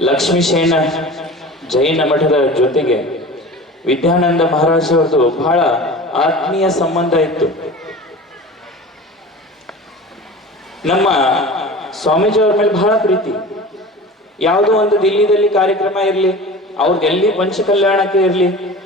ಲಕ್ಷ್ಮೀಶೇನ ಜೈನ ಮಠದ ಜೊತೆಗೆ ವಿದ್ಯಾನಂದ ಮಹಾರಾಜ್ ಅವ್ರದ್ದು ಬಹಳ ಆತ್ಮೀಯ ಸಂಬಂಧ ಇತ್ತು. ನಮ್ಮ ಸ್ವಾಮೀಜಿ ಅವ್ರ ಮೇಲೆ ಬಹಳ ಪ್ರೀತಿ. ಯಾವುದೋ ಒಂದು ದಿಲ್ಲಿದಲ್ಲಿ ಕಾರ್ಯಕ್ರಮ ಇರಲಿ ಅವ್ರದ್ದು ಎಲ್ಲಿ ಪಂಚಕಲ್ಯಾಣಕ್ಕೆ ಇರಲಿ,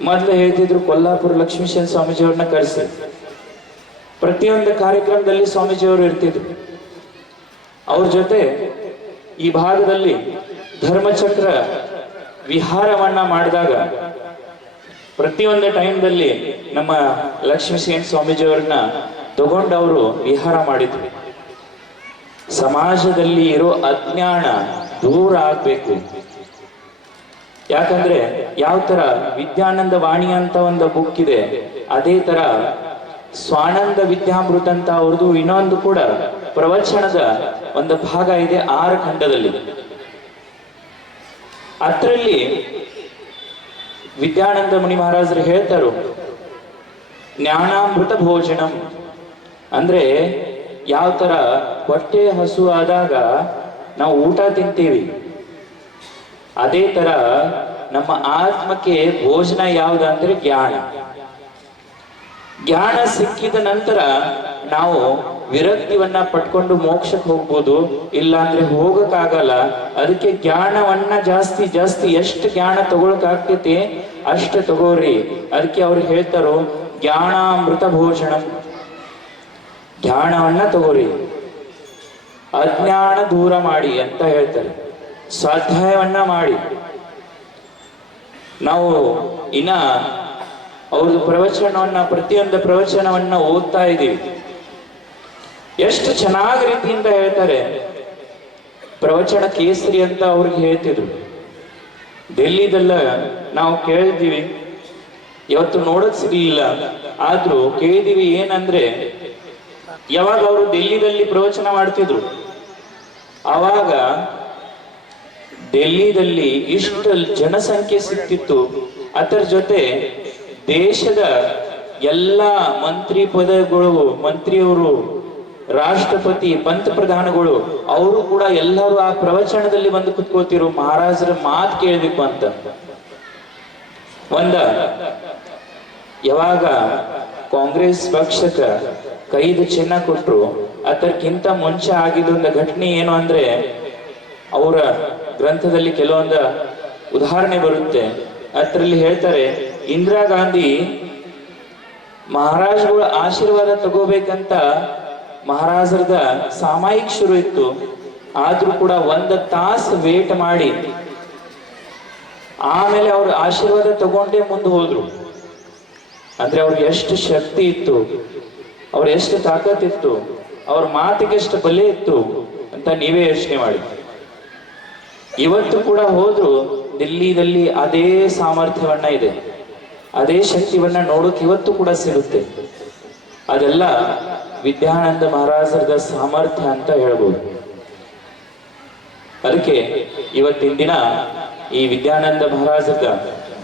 ಮೊದಲು ಹೇಳ್ತಿದ್ರು ಕೊಲ್ಲಾಪುರ ಲಕ್ಷ್ಮೀಶನ್ ಸ್ವಾಮೀಜಿ ಅವ್ರನ್ನ ಕರೆಸಿ. ಪ್ರತಿಯೊಂದು ಕಾರ್ಯಕ್ರಮದಲ್ಲಿ ಸ್ವಾಮೀಜಿ ಅವರು ಇರ್ತಿದ್ರು. ಅವ್ರ ಜೊತೆ ಈ ಭಾಗದಲ್ಲಿ ಧರ್ಮಚಕ್ರ ವಿಹಾರವನ್ನ ಮಾಡಿದಾಗ ಪ್ರತಿಯೊಂದು ಟೈಮ್ದಲ್ಲಿ ನಮ್ಮ ಲಕ್ಷ್ಮೀಸೇನ್ ಸ್ವಾಮೀಜಿಯವ್ರನ್ನ ತಗೊಂಡು ಅವರು ವಿಹಾರ ಮಾಡಿದ್ರು. ಸಮಾಜದಲ್ಲಿ ಇರೋ ಅಜ್ಞಾನ ದೂರ ಆಗ್ಬೇಕು. ಯಾಕಂದ್ರೆ ಯಾವ ತರ ವಿದ್ಯಾನಂದ ವಾಣಿ ಅಂತ ಒಂದು ಬುಕ್ ಇದೆ, ಅದೇ ತರ ಸ್ವಾನಂದ ವಿದ್ಯಾಮೃತ ಅಂತ ಅವ್ರದ್ದು ಇನ್ನೊಂದು ಕೂಡ ಪ್ರವಚನದ ಒಂದು ಭಾಗ ಇದೆ ಆರು ಖಂಡದಲ್ಲಿ. ಅದರಲ್ಲಿ ವಿದ್ಯಾನಂದ ಮುನಿ ಮಹಾರಾಜರು ಹೇಳ್ತಾರು, ಜ್ಞಾನಾಮೃತ ಭೋಜನಂ. ಅಂದ್ರೆ ಯಾವ ತರ ಹೊಟ್ಟೆ ಹಸು ಆದಾಗ ನಾವು ಊಟ ತಿಂತೀವಿ. ಅದೇ ತರ ನಮ್ಮ ಆತ್ಮಕ್ಕೆ ಭೋಜನ ಯಾವ್ದಂದ್ರೆ ಜ್ಞಾನ. ಜ್ಞಾನ ಸಿಕ್ಕಿದ ನಂತರ ನಾವು ವಿರಕ್ತಿವನ್ನ ಪಟ್ಕೊಂಡು ಮೋಕ್ಷಕ್ಕೆ ಹೋಗ್ಬೋದು. ಇಲ್ಲ ಅಂದ್ರೆ ಹೋಗಕ್ಕಾಗಲ್ಲ. ಅದಕ್ಕೆ ಜ್ಞಾನವನ್ನ ಜಾಸ್ತಿ ಜಾಸ್ತಿ ಎಷ್ಟು ಜ್ಞಾನ ತಗೊಳಕ್ ಅಷ್ಟು ತಗೋರಿ. ಅದಕ್ಕೆ ಅವ್ರು ಹೇಳ್ತಾರೋ ಜ್ಞಾನಾಮೃತ ಭೋಷಣ ಜ್ಞಾನವನ್ನ ತಗೋರಿ. ಅಜ್ಞಾನ ದೂರ ಮಾಡಿ ಅಂತ ಹೇಳ್ತಾರೆ. ಸ್ವಾಧ್ಯಾಯವನ್ನ ಮಾಡಿ. ನಾವು ಇನ್ನ ಅವ್ರದ್ದು ಪ್ರವಚನವನ್ನ, ಪ್ರತಿಯೊಂದು ಪ್ರವಚನವನ್ನ ಓದ್ತಾ ಇದ್ದೀವಿ ಎಷ್ಟು ಚೆನ್ನಾಗಿ ರೀತಿಯಿಂದ ಹೇಳ್ತಾರೆ. ಪ್ರವಚನ ಕೇಸರಿ ಅಂತ ಅವ್ರಿಗೆ ಹೇಳ್ತಿದ್ರು. ಡೆಲ್ಲಿದೆಲ್ಲ ನಾವು ಕೇಳಿದ್ದೀವಿ ಇವತ್ತು ನೋಡಕ್ ಸಿಗ್ಲಿಲ್ಲ ಆದ್ರೂ ಕೇಳಿದೀವಿ ಏನಂದ್ರೆ, ಯಾವಾಗ ಅವರು ಡೆಲ್ಲಿದಲ್ಲಿ ಪ್ರವಚನ ಮಾಡ್ತಿದ್ರು? ಆವಾಗ ಡೆಲ್ಲಿದಲ್ಲಿ ಇಷ್ಟು ಜನಸಂಖ್ಯೆ ಸಿಕ್ತಿತ್ತು. ಅದರ ಜೊತೆ ದೇಶದ ಎಲ್ಲ ಮಂತ್ರಿ ಪದಗಳು, ಮಂತ್ರಿಯವರು ರಾಷ್ಟ್ರಪತಿ ಪಂತಪ್ರಧಾನಗಳು ಅವರು ಕೂಡ ಎಲ್ಲರೂ ಆ ಪ್ರವಚನದಲ್ಲಿ ಬಂದು ಕುತ್ಕೋತಿರು ಮಹಾರಾಜರ ಮಾತು ಕೇಳಬೇಕು ಅಂತ. ಒಂದ, ಯಾವಾಗ ಕಾಂಗ್ರೆಸ್ ಪಕ್ಷಕ್ಕ ಕೈದು ಚಿನ್ನ ಕೊಟ್ರು, ಅದಕ್ಕಿಂತ ಮುಂಚೆ ಆಗಿದ್ದೊಂದು ಘಟನೆ ಏನು ಅಂದ್ರೆ, ಅವರ ಗ್ರಂಥದಲ್ಲಿ ಕೆಲವೊಂದು ಉದಾಹರಣೆ ಬರುತ್ತೆ. ಅದರಲ್ಲಿ ಹೇಳ್ತಾರೆ, ಇಂದಿರಾ ಗಾಂಧಿ ಮಹಾರಾಜ್ಗಳ ಆಶೀರ್ವಾದ ತಗೋಬೇಕಂತ ಮಹಾರಾಜರದ ಸಾಮಾಯಿಕ ಶುರು ಇತ್ತು. ಆದ್ರೂ ಕೂಡ ಒಂದು ತಾಸು ವೇಟ್ ಮಾಡಿ. ಆಮೇಲೆ ಅವ್ರ ಆಶೀರ್ವಾದ ತಗೊಂಡೇ ಮುಂದೆ ಹೋದ್ರು. ಅಂದ್ರೆ ಅವ್ರಿಗೆ ಎಷ್ಟು ಶಕ್ತಿ ಇತ್ತು. ಅವ್ರ ಎಷ್ಟು ತಾಕತ್ತಿತ್ತು ಅವ್ರ ಮಾತಿಗೆ ಎಷ್ಟು ಬಲೆ ಇತ್ತು ಅಂತ ನೀವೇ ಯೋಚನೆ ಮಾಡಿ. ಇವತ್ತು ಕೂಡ ಹೋದ್ರು. ದಿಲ್ಲಿದಲ್ಲಿ ಅದೇ ಸಾಮರ್ಥ್ಯವನ್ನ ಇದೆ. ಅದೇ ಶಕ್ತಿವನ್ನ ನೋಡೋಕೆ ಇವತ್ತು ಕೂಡ ಸಿಗುತ್ತೆ. ಅದೆಲ್ಲ ವಿದ್ಯಾನಂದ ಮಹಾರಾಜರದ ಸಾಮರ್ಥ್ಯ ಅಂತ ಹೇಳ್ಬೋದು. ಅದಕ್ಕೆ ಇವತ್ತಿನ ದಿನ ಈ ವಿದ್ಯಾನಂದ ಮಹಾರಾಜರ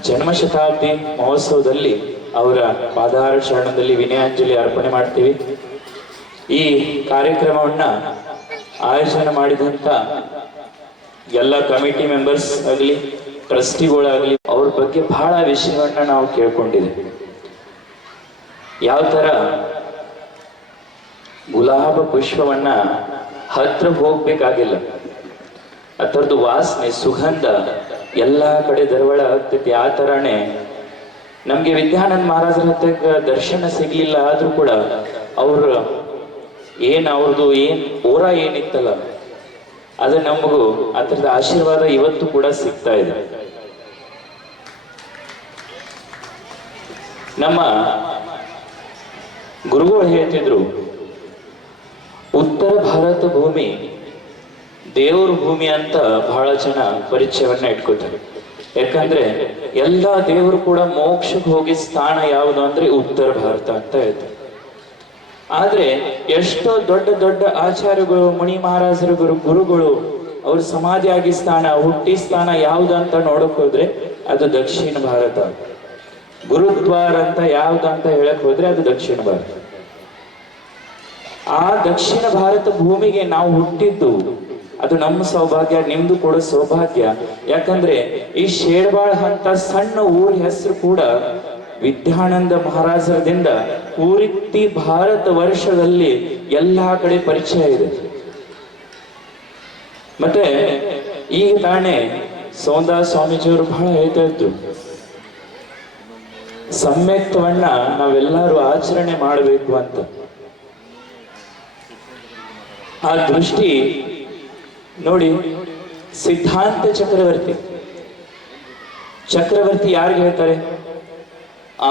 ಜನ್ಮ ಶತಾಬ್ದಿ ಮಹೋತ್ಸವದಲ್ಲಿ ಅವರ ಪಾದಾರ ಶರಣದಲ್ಲಿ ವಿನಯಾಂಜಲಿ ಅರ್ಪಣೆ ಮಾಡ್ತೀವಿ. ಈ ಕಾರ್ಯಕ್ರಮವನ್ನ ಆಯೋಜನೆ ಮಾಡಿದಂತ ಎಲ್ಲ ಕಮಿಟಿ ಮೆಂಬರ್ಸ್ ಆಗಲಿ, ಟ್ರಸ್ಟಿಗಳಾಗಲಿ, ಅವ್ರ ಬಗ್ಗೆ ಬಹಳ ವಿಷಯವನ್ನ ನಾವು ಕೇಳ್ಕೊಂಡಿದ್ದೀವಿ. ಯಾವ ತರ ಗುಲಾಬ ಪುಷ್ಪವನ್ನ ಹತ್ರ ಹೋಗ್ಬೇಕಾಗಿಲ್ಲ. ಅದರದ್ದು ವಾಸನೆ, ಸುಗಂಧ ಎಲ್ಲಾ ಕಡೆ ದರವಳ ಆಗ್ತೈತಿ. ಆ ತರಾನೇ ನಮ್ಗೆ ವಿದ್ಯಾನಂದ ಮಹಾರಾಜರ ಹತ್ರ ದರ್ಶನ ಸಿಗ್ಲಿಲ್ಲ ಆದ್ರೂ ಕೂಡ ಅವ್ರ ಏನ್ ಅವ್ರದ್ದು ಏನ್ ಓರ ಏನಿತ್ತಲ್ಲ, ಅದು ನಮಗೂ ಅದರದ ಆಶೀರ್ವಾದ ಇವತ್ತು ಕೂಡ ಸಿಗ್ತಾ ಇದೆ. ನಮ್ಮ ಗುರುಗಳು ಹೇಳ್ತಿದ್ರು ಉತ್ತರ ಭಾರತ ಭೂಮಿ ದೇವ್ರ ಭೂಮಿ ಅಂತ ಬಹಳ ಜನ ಪರಿಚಯವನ್ನ ಇಟ್ಕೋತಾರೆ. ಯಾಕಂದ್ರೆ ಎಲ್ಲಾ ದೇವರು ಕೂಡ ಮೋಕ್ಷಕ್ಕೆ ಹೋಗಿ ಸ್ಥಾನ ಯಾವುದು ಅಂದ್ರೆ ಉತ್ತರ ಭಾರತ ಅಂತ ಹೇಳ್ತಾರೆ. ಆದ್ರೆ ಎಷ್ಟೋ ದೊಡ್ಡ ದೊಡ್ಡ ಆಚಾರ್ಯಗಳು, ಮುನಿ ಮಹಾರಾಜರು ಗುರು ಗುರುಗಳು ಅವ್ರ ಸಮಾಧಿ ಆಗಿ ಸ್ಥಾನ, ಹುಟ್ಟಿ ಸ್ಥಾನ ಯಾವ್ದು ಅಂತ ನೋಡಕ್ ಹೋದ್ರೆ ಅದು ದಕ್ಷಿಣ ಭಾರತ. ಗುರುದ್ವಾರ ಅಂತ ಯಾವ್ದು ಅಂತ ಹೇಳಕ್ ಹೋದ್ರೆ ಅದು ದಕ್ಷಿಣ ಭಾರತ. ಆ ದಕ್ಷಿಣ ಭಾರತ ಭೂಮಿಗೆ ನಾವು ಹುಟ್ಟಿದ್ದು. ಅದು ನಮ್ಮ ಸೌಭಾಗ್ಯ, ನಿಮ್ದು ಕೂಡ ಸೌಭಾಗ್ಯ. ಯಾಕಂದ್ರೆ ಈ ಶೇರ್ಬಾಳ್ ಅಂತ ಸಣ್ಣ ಊರ ಹೆಸರು ಕೂಡ ವಿದ್ಯಾನಂದ ಮಹಾರಾಜರದಿಂದ ಪೂರ್ತಿ ಭಾರತ ವರ್ಷದಲ್ಲಿ ಎಲ್ಲಾ ಕಡೆ ಪರಿಚಯ ಇದೆ. ಮತ್ತೆ ಈಗ ತಾನೇ ಸೌಂದಾ ಸ್ವಾಮೀಜಿಯವರು ಬಹಳ ಹೇಳ್ತಾ ಇದ್ರು. ಸಮ್ಯಕ್ತವನ್ನ ನಾವೆಲ್ಲರೂ ಆಚರಣೆ ಮಾಡಬೇಕು ಅಂತ. ಆ ದೃಷ್ಟಿ ನೋಡಿ ಸಿದ್ಧಾಂತ ಚಕ್ರವರ್ತಿ. ಚಕ್ರವರ್ತಿ ಯಾರಿಗೆ ಹೇಳ್ತಾರೆ?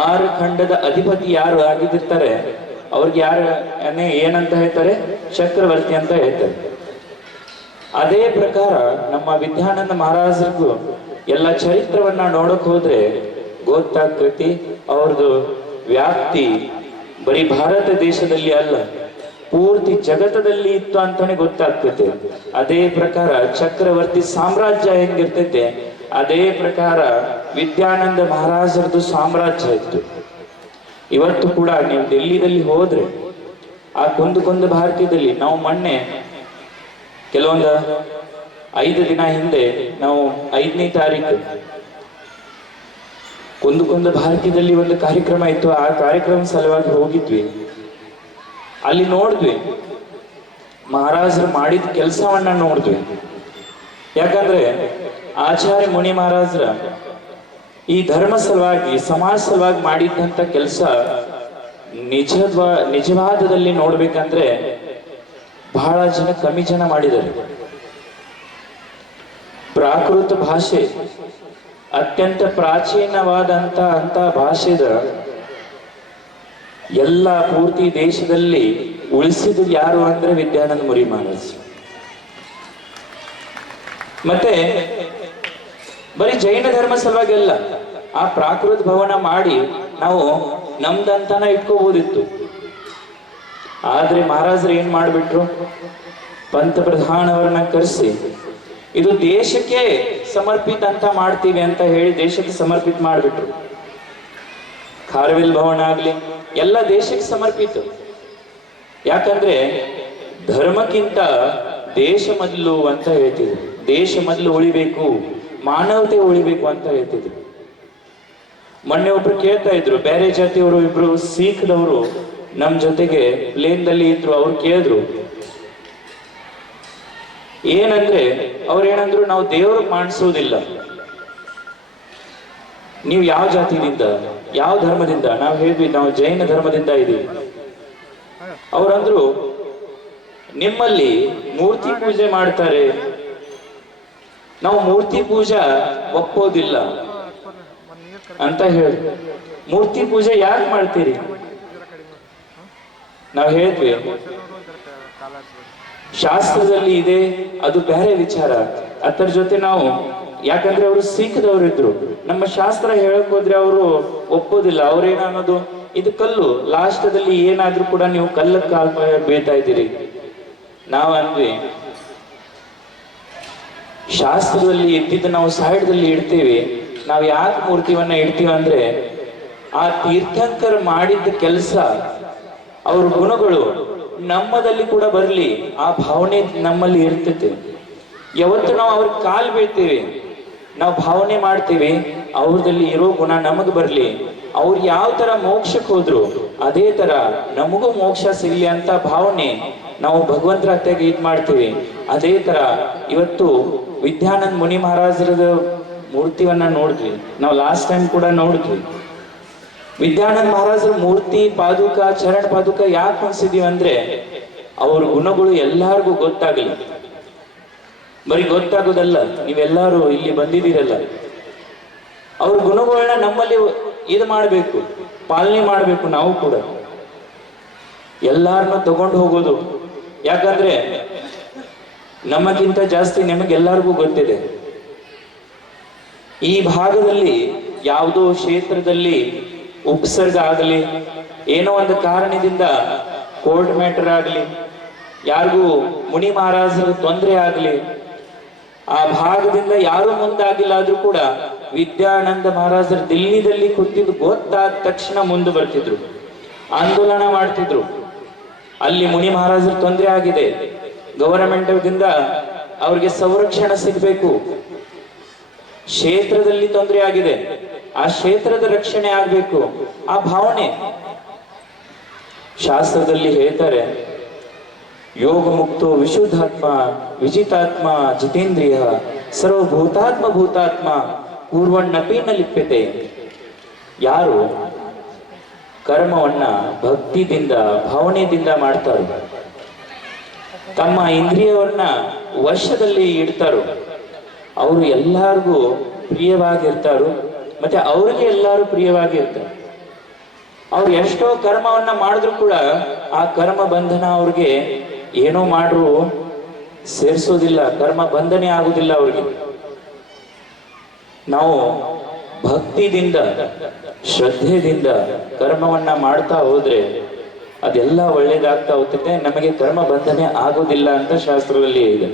ಆರು ಖಂಡದ ಅಧಿಪತಿ ಯಾರು ಆಗಿದ್ದಿರ್ತಾರೆ? ಅವ್ರಿಗೆ ಯಾರು ಏನೇ ಏನಂತ ಹೇಳ್ತಾರೆ? ಚಕ್ರವರ್ತಿ ಅಂತ ಹೇಳ್ತಾರೆ. ಅದೇ ಪ್ರಕಾರ ನಮ್ಮ ವಿದ್ಯಾನಂದ ಮಹಾರಾಜರಿಗೂ ಎಲ್ಲ ಚರಿತ್ರವನ್ನ ನೋಡಕ್ ಹೋದ್ರೆ ಗೊತ್ತಾಗ್ತೈತಿ ಅವ್ರದ್ದು ವ್ಯಾಪ್ತಿ ಬರೀ ಭಾರತ ದೇಶದಲ್ಲಿ ಅಲ್ಲ. ಪೂರ್ತಿ ಜಗತ್ತದಲ್ಲಿ ಇತ್ತು ಅಂತಾನೆ ಗೊತ್ತಾಗ್ತೈತೆ ಅದೇ ಪ್ರಕಾರ ಚಕ್ರವರ್ತಿ ಸಾಮ್ರಾಜ್ಯ ಹೆಂಗಿರ್ತೈತೆ? ಅದೇ ಪ್ರಕಾರ ವಿದ್ಯಾನಂದ ಮಹಾರಾಜರದು ಸಾಮ್ರಾಜ್ಯ ಇತ್ತು. ಇವತ್ತು ಕೂಡ ನೀವು ಡೆಲ್ಲಿದಲ್ಲಿ ಹೋದ್ರೆ, ಆ ಕೊಂದು ಕೊಂದು ಭಾರತೀಯದಲ್ಲಿ ನಾವು ಮೊನ್ನೆ ಕೆಲವೊಂದು ಐದು ದಿನ ಹಿಂದೆ ನಾವು ಐದನೇ ತಾರೀಕು ಕೊಂದು ಕೊಂದು ಭಾರತೀಯದಲ್ಲಿ ಒಂದು ಕಾರ್ಯಕ್ರಮ ಇತ್ತು. ಆ ಕಾರ್ಯಕ್ರಮ ಸಲುವಾಗಿ ಹೋಗಿದ್ವಿ. ಅಲ್ಲಿ ನೋಡಿದ್ವಿ. ಮಹಾರಾಜರು ಮಾಡಿದ ಕೆಲಸವನ್ನ ನೋಡಿದ್ವಿ. ಯಾಕಂದ್ರೆ ಆಚಾರ್ಯ ಮುನಿ ಮಹಾರಾಜರ ಈ ಧರ್ಮ ಸಲುವಾಗಿ, ಸಮಾಜ ಸಲುವಾಗಿ ಮಾಡಿದಂತ ಕೆಲಸ ನಿಜದ್ವ, ನಿಜವಾದದಲ್ಲಿ ನೋಡ್ಬೇಕಂದ್ರೆ ಬಹಳ ಜನ ಕಮ್ಮಿ ಜನ ಮಾಡಿದ್ದಾರೆ. ಪ್ರಾಕೃತ ಭಾಷೆ, ಅತ್ಯಂತ ಪ್ರಾಚೀನವಾದಂತ ಅಂತ ಭಾಷೆದ ಎಲ್ಲ ಪೂರ್ತಿ ದೇಶದಲ್ಲಿ ಉಳಿಸಿದ ಯಾರು ಅಂದ್ರೆ ವಿದ್ಯಾನಂದ ಮುರಿ ಮಹಾರಾಜ್. ಮತ್ತೆ ಬರೀ ಜೈನ ಧರ್ಮ ಸಲುವಾಗಿ ಅಲ್ಲ ಆ ಪ್ರಾಕೃತ ಭವನ ಮಾಡಿ ನಾವು ನಮ್ದಂತಾನ ಇಟ್ಕೋಬಹುದಿತ್ತು ಆದ್ರೆ ಮಹಾರಾಜರು ಏನ್ ಮಾಡ್ಬಿಟ್ರು? ಪಂತ ಪ್ರಧಾನವರನ್ನ ಕರೆಸಿ, ಇದು ದೇಶಕ್ಕೆ ಸಮರ್ಪಿತ ಅಂತ ಮಾಡ್ತೀವಿ ಅಂತ ಹೇಳಿ ದೇಶಕ್ಕೆ ಸಮರ್ಪಿತ ಮಾಡ್ಬಿಟ್ರು. ಖಾರವಿಲ್ ಭವನ ಆಗಲಿ, ಎಲ್ಲ ದೇಶಕ್ಕೆ ಸಮರ್ಪಿತು. ಯಾಕಂದ್ರೆ ಧರ್ಮಕ್ಕಿಂತ ದೇಶ ಮೊದಲು ಅಂತ ಹೇಳ್ತಿದ್ರು. ದೇಶ ಮೊದಲು ಉಳಿಬೇಕು, ಮಾನವತೆ ಉಳಿಬೇಕು ಅಂತ ಹೇಳ್ತಿದ್ರು. ಮೊನ್ನೆ ಒಬ್ರು ಕೇಳ್ತಾ ಇದ್ರು, ಬೇರೆ ಜಾತಿಯವರು ಇಬ್ರು ಸಿಖ್ದವರು ನಮ್ ಜೊತೆಗೆ ಪ್ಲೇನ್ದಲ್ಲಿ ಇದ್ರು, ಅವ್ರು ಕೇಳಿದ್ರು. ಏನಂದ್ರೆ ಅವ್ರು ಏನಂದ್ರು, ನಾವು ದೇವ್ರಿಗೆ ಮಾಡಿಸೋದಿಲ್ಲ ನೀವು ಯಾವ ಜಾತಿಯಿಂದ, ಯಾವ ಧರ್ಮದಿಂದ, ನಾವು ಹೇಳಿದ್ವಿ ನಾವು ಜೈನ ಧರ್ಮದಿಂದ ಇದೀವಿ. ಅವರಂದ್ರು, ನಿಮ್ಮಲ್ಲಿ ಮೂರ್ತಿ ಪೂಜೆ ಮಾಡ್ತಾರೆ. ನಾವು ಮೂರ್ತಿ ಪೂಜಾ ಒಪ್ಪೋದಿಲ್ಲ ಅಂತ ಹೇಳಿ. ಮೂರ್ತಿ ಪೂಜೆ ಯಾಕೆ ಮಾಡ್ತೀರಿ? ನಾವು ಹೇಳಿದ್ವಿ ಶಾಸ್ತ್ರದಲ್ಲಿ ಇದೆ, ಅದು ಬೇರೆ ವಿಚಾರ. ಅದರ ಜೊತೆ ನಾವು ಯಾಕಂದ್ರೆ ಅವರು ಸಿಖ್ದವ್ರು ಇದ್ರು ನಮ್ಮ ಶಾಸ್ತ್ರ ಹೇಳಕ್ ಹೋದ್ರೆ ಅವರು ಒಪ್ಪೋದಿಲ್ಲ. ಅವ್ರೇನ ಅನ್ನೋದು? ಇದು ಕಲ್ಲು. ಲಾಸ್ಟದಲ್ಲಿ ಏನಾದ್ರೂ ಕೂಡ ನೀವು ಕಲ್ಲ ಕಾಲ್ ಬೀಳ್ತಾ ಇದ್ದೀರಿ. ನಾವ್ ಅಂದ್ವಿ ಶಾಸ್ತ್ರದಲ್ಲಿ ಇದ್ದಿದ್ದು ನಾವು ಸೈಡ್ದಲ್ಲಿ ಇಡ್ತೀವಿ. ನಾವು ಯಾಕೆ ಮೂರ್ತಿವನ್ನ ಇಡ್ತೀವಿ ಅಂದ್ರೆ, ಆ ತೀರ್ಥಂಕರ್ ಮಾಡಿದ್ದ ಕೆಲಸ, ಅವ್ರ ಗುಣಗಳು ನಮ್ಮದಲ್ಲಿ ಕೂಡ ಬರಲಿ. ಆ ಭಾವನೆ ನಮ್ಮಲ್ಲಿ ಇರ್ತೈತೆ. ಯಾವತ್ತು ನಾವು ಅವ್ರ ಕಾಲ್ ಬೀಳ್ತೀವಿ. ನಾವು ಭಾವನೆ ಮಾಡ್ತೀವಿ, ಅವ್ರದಲ್ಲಿ ಇರೋ ಗುಣ ನಮಗ್ ಬರ್ಲಿ. ಅವ್ರು ಯಾವ ತರ ಮೋಕ್ಷಕ್ಕೆ ಹೋದ್ರು, ಅದೇ ತರ ನಮಗೂ ಮೋಕ್ಷ ಸಿಗ್ಲಿ ಅಂತ ಭಾವನೆ ನಾವು ಭಗವಂತರ ಹತ್ಯಾಗ ಇದ್ ಮಾಡ್ತೀವಿ. ಅದೇ ತರ ಇವತ್ತು ವಿದ್ಯಾನಂದ್ ಮುನಿ ಮಹಾರಾಜರದ ಮೂರ್ತಿವನ್ನ ನೋಡಿದ್ವಿ. ನಾವು ಲಾಸ್ಟ್ ಟೈಮ್ ಕೂಡ ನೋಡಿದ್ವಿ. ವಿದ್ಯಾನಂದ ಮಹಾರಾಜರ ಮೂರ್ತಿ, ಪಾದುಕ, ಚರಣ ಪಾದುಕ ಯಾಕೆ ಹೊಂದಿಸಿದೀವಿ ಅಂದ್ರೆ, ಅವ್ರ ಗುಣಗಳು ಎಲ್ಲಾರ್ಗೂ ಗೊತ್ತಾಗಲಿ. ಬರೀ ಗೊತ್ತಾಗೋದಲ್ಲ, ನೀವೆಲ್ಲರೂ ಇಲ್ಲಿ ಬಂದಿದ್ದೀರಲ್ಲ. ಅವ್ರ ಗುಣಗಳನ್ನ ನಮ್ಮಲ್ಲಿ ಇದು ಮಾಡಬೇಕು, ಪಾಲನೆ ಮಾಡಬೇಕು ನಾವು ಕೂಡ. ಎಲ್ಲಾರನ್ನ ತಗೊಂಡು ಹೋಗೋದು. ಯಾಕಂದ್ರೆ ನಮಗಿಂತ ಜಾಸ್ತಿ ನಿಮಗೆಲ್ಲರಿಗೂ ಗೊತ್ತಿದೆ. ಈ ಭಾಗದಲ್ಲಿ ಯಾವುದೋ ಕ್ಷೇತ್ರದಲ್ಲಿ ಉಪಸರ್ಗ ಆಗಲಿ, ಏನೋ ಒಂದು ಕಾರಣದಿಂದ ಕೋರ್ಟ್ ಮ್ಯಾಟರ್ ಆಗಲಿ, ಯಾರಿಗೂ ಮುನಿ ಮಹಾರಾಜರ ತೊಂದರೆ ಆಗಲಿ ಆ ಭಾಗದಿಂದ ಯಾರು ಮುಂದಾಗಿಲ್ಲ ಆದ್ರೂ ಕೂಡ ವಿದ್ಯಾನಂದ ಮಹಾರಾಜರು ದಿಲ್ಲಿದಲ್ಲಿ ಕೂತಿದ್ದು ಗೊತ್ತಾದ ತಕ್ಷಣ ಮುಂದೆ ಬರ್ತಿದ್ರು, ಆಂದೋಲನ ಮಾಡ್ತಿದ್ರು. ಅಲ್ಲಿ ಮುನಿ ಮಹಾರಾಜರು ತೊಂದರೆ ಆಗಿದೆ. ಗವರ್ಮೆಂಟ್ ದಿಂದ ಅವ್ರಿಗೆ ಸಂರಕ್ಷಣೆ ಸಿಗ್ಬೇಕು. ಕ್ಷೇತ್ರದಲ್ಲಿ ತೊಂದರೆ ಆಗಿದೆ. ಆ ಕ್ಷೇತ್ರದ ರಕ್ಷಣೆ ಆಗ್ಬೇಕು. ಆ ಭಾವನೆ. ಶಾಸ್ತ್ರದಲ್ಲಿ ಹೇಳ್ತಾರೆ ಯೋಗ ಮುಕ್ತೋ ವಿಶುದ್ಧಾತ್ಮ, ವಿಜಿತಾತ್ಮ, ಜಿತೇಂದ್ರಿಯ, ಸರ್ವಭೂತಾತ್ಮ ಭೂತಾತ್ಮ ಪೂರ್ವಣ್ಣಪಿ ಲಿಪ್ಯತೆ ಯಾರು ಕರ್ಮವನ್ನ ಭಕ್ತಿದಿಂದ, ಭಾವನೆಯಿಂದ ಮಾಡ್ತಾರೋ? ತಮ್ಮ ಇಂದ್ರಿಯವನ್ನ ವರ್ಷದಲ್ಲಿ ಇಡ್ತಾರೋ? ಅವರು ಎಲ್ಲರಿಗೂ ಪ್ರಿಯವಾಗಿರ್ತಾರೋ? ಮತ್ತೆ ಅವ್ರಿಗೆ ಎಲ್ಲರೂ ಪ್ರಿಯವಾಗಿರ್ತಾರೆ? ಅವ್ರು ಎಷ್ಟೋ ಕರ್ಮವನ್ನ ಮಾಡಿದ್ರು ಕೂಡ ಆ ಕರ್ಮ ಬಂಧನ ಅವ್ರಿಗೆ ಏನೋ ಮಾಡ್ರು ಸೇರಿಸೋದಿಲ್ಲ, ಕರ್ಮ ಬಂಧನೆ ಆಗುದಿಲ್ಲ ಅವ್ರಿಗೆ. ನಾವು ಭಕ್ತಿದಿಂದ, ಶ್ರದ್ಧೆಯಿಂದ ಕರ್ಮವನ್ನ ಮಾಡ್ತಾ ಹೋದ್ರೆ ಅದೆಲ್ಲ ಒಳ್ಳೇದಾಗ್ತಾ ಹೋಗ್ತದೆ ನಮಗೆ ಕರ್ಮ ಬಂಧನೆ ಆಗೋದಿಲ್ಲ ಅಂತ ಶಾಸ್ತ್ರದಲ್ಲಿ ಇದೆ.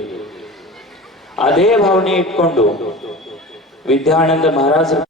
ಅದೇ ಭಾವನೆ ಇಟ್ಕೊಂಡು ವಿದ್ಯಾನಂದ ಮಹಾರಾಜರು